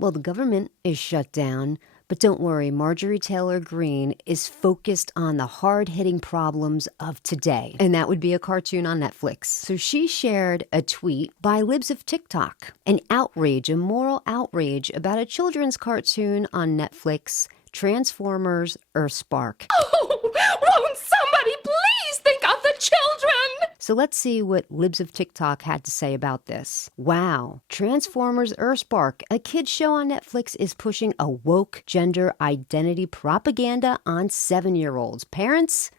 Well, the government is shut down, but don't worry, Marjorie Taylor Greene is focused on the hard-hitting problems of today. And that would be a cartoon on Netflix. So she shared a tweet by Libs of TikTok, an outrage, a moral outrage about a children's cartoon on Netflix, Transformers Earthspark. Oh, won't somebody please think of the children? So let's see what Libs of TikTok had to say about this. Wow. Transformers Earthspark, a kid's show on Netflix, is pushing a woke gender identity propaganda on 7-year-olds. Parents,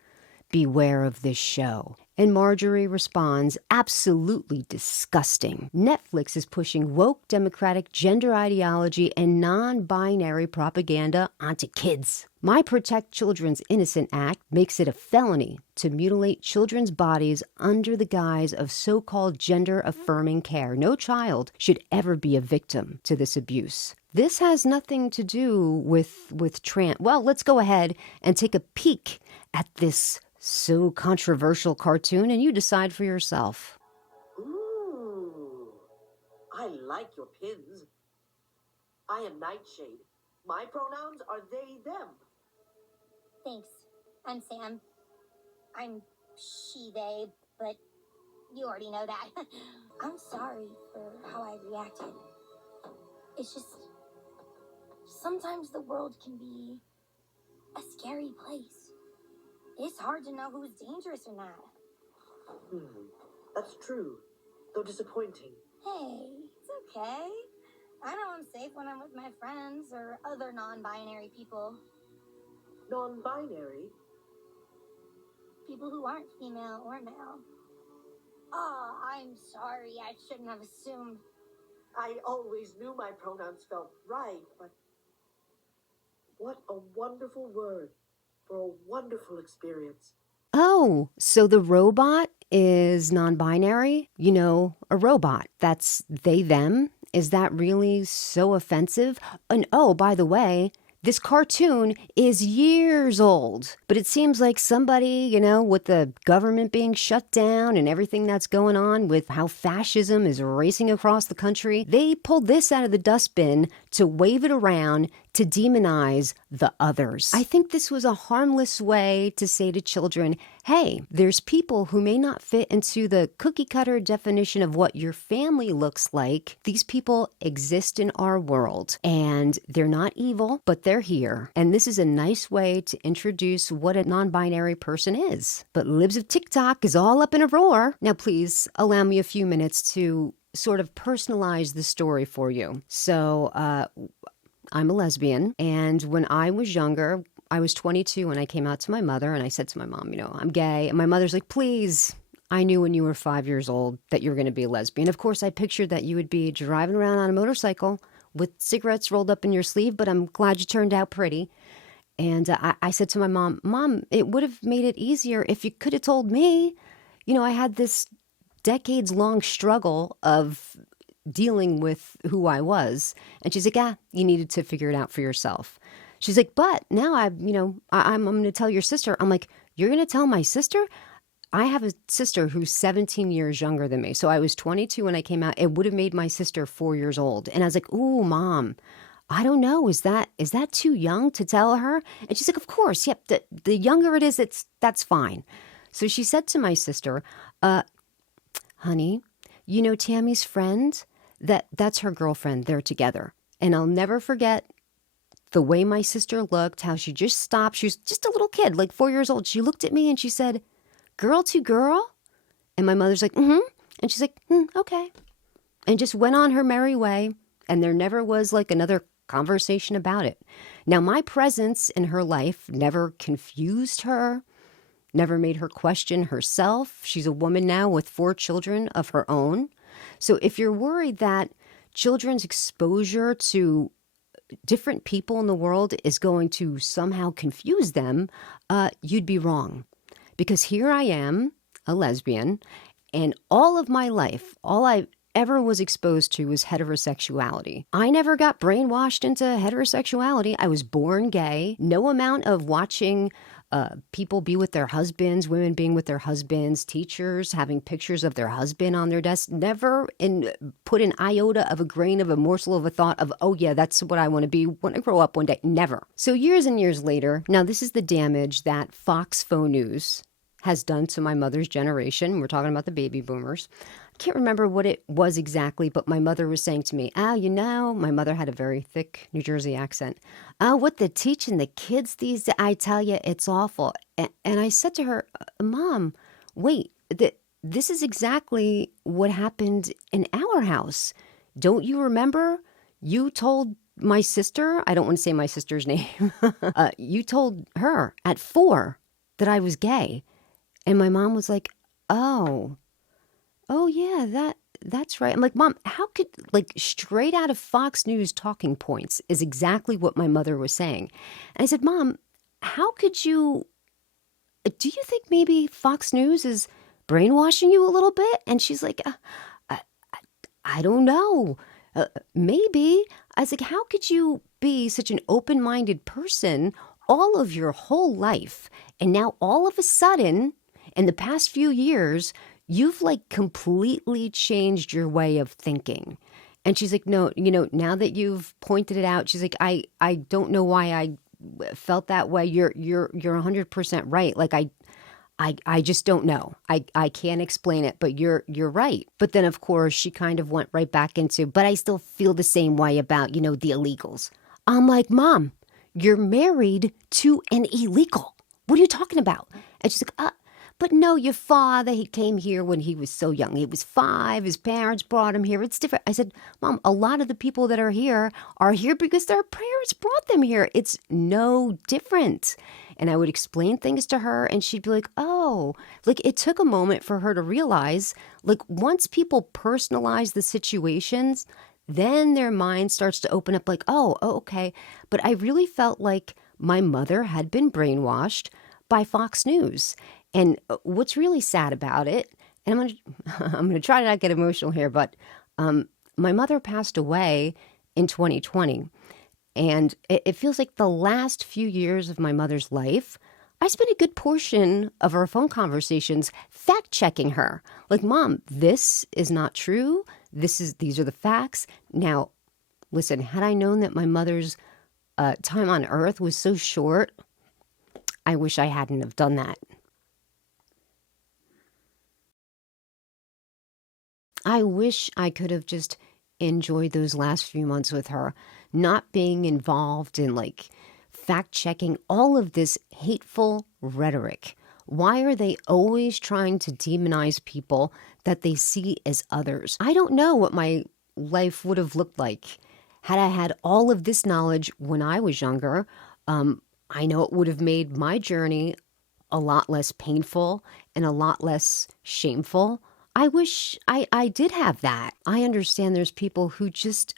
beware of this show. And Marjorie responds, absolutely disgusting. Netflix is pushing woke democratic gender ideology and non-binary propaganda onto kids. My Protect Children's Innocent Act makes it a felony to mutilate children's bodies under the guise of so-called gender-affirming care. No child should ever be a victim to this abuse. This has nothing to do with trans. Well, let's go ahead and take a peek at this so controversial cartoon, and you decide for yourself. Ooh, I like your pins. I am Nightshade. My pronouns are they, them. Thanks. I'm Sam. I'm she, they, but you already know that. I'm sorry for how I reacted. It's just, sometimes the world can be a scary place. It's hard to know who's dangerous or not. That's true, though disappointing. Hey, it's okay. I know I'm safe when I'm with my friends or other non-binary people. Non-binary? People who aren't female or male. Oh, I'm sorry. I shouldn't have assumed. I always knew my pronouns felt right, but what a wonderful word for a wonderful experience. Oh, so the robot is non-binary? You know, a robot. That's they, them. Is that really so offensive? And oh, by the way, this cartoon is years old, but it seems like somebody, you know, with the government being shut down and everything that's going on with how fascism is racing across the country, they pulled this out of the dustbin to wave it around to demonize the others. I think this was a harmless way to say to children, hey, there's people who may not fit into the cookie cutter definition of what your family looks like. These people exist in our world and they're not evil, but they're here. And this is a nice way to introduce what a non-binary person is. But Libs of TikTok is all up in a roar. Now, please allow me a few minutes to sort of personalize the story for you. So, I'm a lesbian, and when I was younger, I was 22 when I came out to my mother, and I said to my mom, you know, I'm gay. And my mother's like, please, I knew when you were 5 years old that you were going to be a lesbian. Of course, I pictured that you would be driving around on a motorcycle with cigarettes rolled up in your sleeve, but I'm glad you turned out pretty. And I said to my mom, it would have made it easier if you could have told me. You know, I had this decades-long struggle of dealing with who I was. And she's like, you needed to figure it out for yourself. She's like, but now I'm going to tell your sister. I'm like, you're going to tell my sister? I have a sister who's 17 years younger than me. So I was 22 when I came out. It would have made my sister 4 years old. And I was like, ooh, Mom, I don't know. Is that too young to tell her? And she's like, of course. Yep. The younger it is, that's fine. So she said to my sister, honey, you know Tammy's friend? That's her girlfriend. They're together. And I'll never forget the way my sister looked, how she just stopped. She was just a little kid, like 4 years old. She looked at me and she said, girl to girl? And my mother's like, mm-hmm. And she's like, okay. And just went on her merry way. And there never was like another conversation about it. Now, my presence in her life never confused her, never made her question herself. She's a woman now with 4 children of her own. So if you're worried that children's exposure to different people in the world is going to somehow confuse them, you'd be wrong. Because here I am, a lesbian, and all of my life, all I ever was exposed to was heterosexuality. I never got brainwashed into heterosexuality. I was born gay. No amount of watching people be with their husbands, women being with their husbands, teachers having pictures of their husband on their desk, never put an iota of a grain of a morsel of a thought of, oh yeah, that's what I want to be when I grow up one day. Never. So years and years later, now this is the damage that Fox Faux News has done to my mother's generation. We're talking about the baby boomers. I can't remember what it was exactly, but my mother was saying to me, my mother had a very thick New Jersey accent. What they're teaching the kids these days, I tell you, it's awful. And I said to her, Mom, wait, this is exactly what happened in our house. Don't you remember? You told my sister, I don't want to say my sister's name, you told her at 4 that I was gay. And my mom was like, oh yeah, that's right. I'm like, Mom, how could, like, straight out of Fox News talking points is exactly what my mother was saying. And I said, Mom, how could you, do you think maybe Fox News is brainwashing you a little bit? And she's like, I don't know. Maybe. I was like, how could you be such an open-minded person all of your whole life? And now all of a sudden, in the past few years, you've like completely changed your way of thinking. And she's like, no, now that you've pointed it out, she's like, I don't know why I felt that way. You're 100% right. Like I just don't know. I can't explain it, but you're right. But then of course she kind of went right back into, but I still feel the same way about, the illegals. I'm like, Mom, you're married to an illegal. What are you talking about? And she's like, but no, your father, he came here when he was so young. He was 5. His parents brought him here. It's different. I said, Mom, a lot of the people that are here because their parents brought them here. It's no different. And I would explain things to her and she'd be like, oh, like it took a moment for her to realize, like once people personalize the situations, then their mind starts to open up like, oh, okay. But I really felt like my mother had been brainwashed by Fox News. And what's really sad about it, and I'm gonna try to not get emotional here, but my mother passed away in 2020, and it feels like the last few years of my mother's life, I spent a good portion of our phone conversations fact checking her. Like, Mom, this is not true. These are the facts. Now, listen, had I known that my mother's time on Earth was so short, I wish I hadn't have done that. I wish I could have just enjoyed those last few months with her, not being involved in like fact checking all of this hateful rhetoric. Why are they always trying to demonize people that they see as others? I don't know what my life would have looked like had I had all of this knowledge when I was younger. I know it would have made my journey a lot less painful and a lot less shameful. I wish I did have that. I understand there's people who just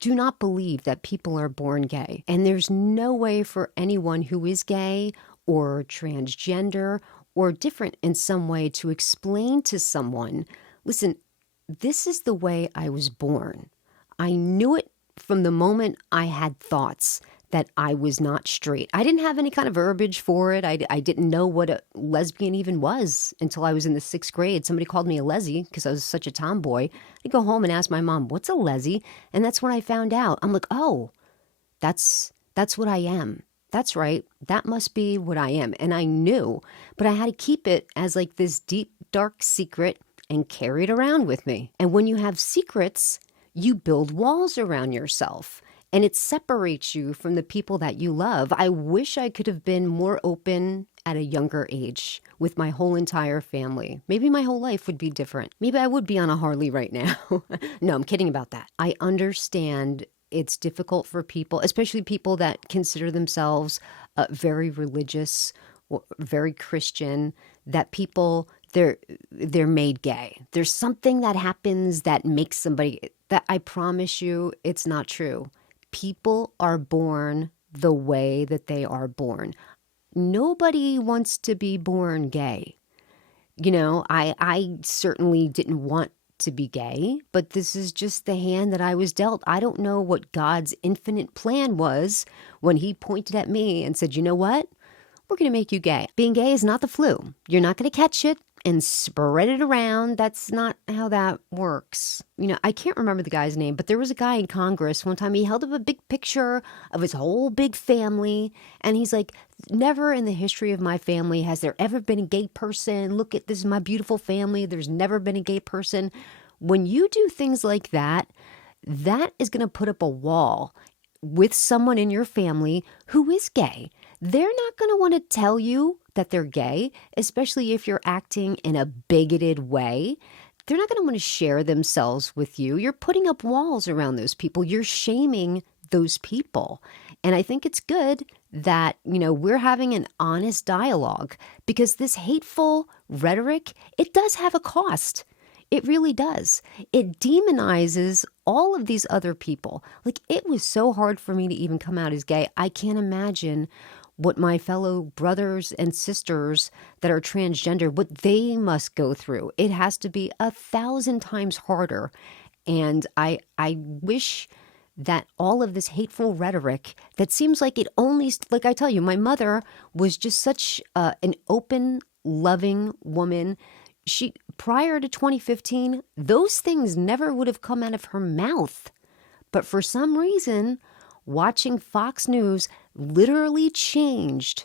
do not believe that people are born gay. And there's no way for anyone who is gay or transgender or different in some way to explain to someone, listen, this is the way I was born. I knew it from the moment I had thoughts that I was not straight. I didn't have any kind of verbiage for it. I didn't know what a lesbian even was until I was in the 6th grade. Somebody called me a lessie because I was such a tomboy. I'd go home and ask my mom, what's a lessie? And that's when I found out. I'm like, oh, that's what I am. That's right. That must be what I am. And I knew, but I had to keep it as like this deep, dark secret and carry it around with me. And when you have secrets, you build walls around yourself. And it separates you from the people that you love. I wish I could have been more open at a younger age with my whole entire family. Maybe my whole life would be different. Maybe I would be on a Harley right now. No, I'm kidding about that. I understand it's difficult for people, especially people that consider themselves very religious or very Christian, that people, they're made gay. There's something that happens that makes somebody, that I promise you, it's not true. People are born the way that they are born. Nobody wants to be born gay. You know, I certainly didn't want to be gay, but this is just the hand that I was dealt. I don't know what God's infinite plan was when he pointed at me and said, you know what? we're going to make you gay. Being gay is not the flu. You're not going to catch it and spread it around. That's not how that works. I can't remember the guy's name, but there was a guy in Congress one time. He held up a big picture of his whole big family. And he's like, never in the history of my family has there ever been a gay person. Look at this, is my beautiful family. There's never been a gay person. When you do things like that, that is going to put up a wall with someone in your family who is gay. They're not going to want to tell you that they're gay, especially if you're acting in a bigoted way. They're not going to want to share themselves with you. You're putting up walls around those people. You're shaming those people. And I think it's good that, we're having an honest dialogue, because this hateful rhetoric, it does have a cost. It really does. It demonizes all of these other people. Like, it was so hard for me to even come out as gay. I can't imagine what my fellow brothers and sisters that are transgender, what they must go through. It has to be 1,000 times harder. And I wish that all of this hateful rhetoric that seems like it only, like I tell you, my mother was just such an open, loving woman. She, prior to 2015, those things never would have come out of her mouth. But for some reason, watching Fox News literally changed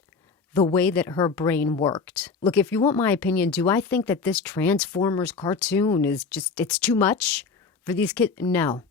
the way that her brain worked. Look, if you want my opinion, do I think that this Transformers cartoon is it's too much for these kids? No,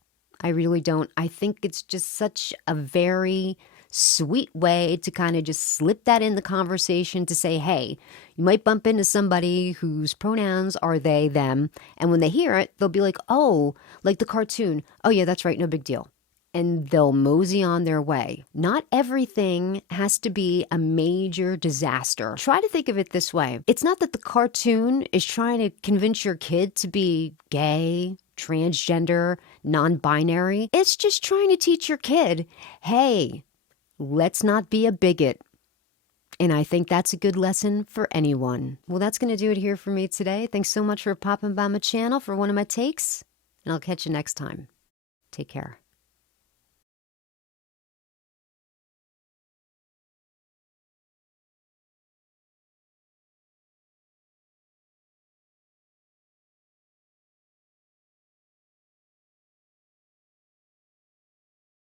I really don't. I think it's just such a very sweet way to kind of just slip that in the conversation to say, hey, you might bump into somebody whose pronouns are they, them. And when they hear it, they'll be like, oh, like the cartoon. Oh yeah, that's right. No big deal. And they'll mosey on their way. Not everything has to be a major disaster. Try to think of it this way. It's not that the cartoon is trying to convince your kid to be gay, transgender, non-binary. It's just trying to teach your kid, hey, let's not be a bigot. And I think that's a good lesson for anyone. Well, that's going to do it here for me today. Thanks so much for popping by my channel for one of my takes. And I'll catch you next time. Take care.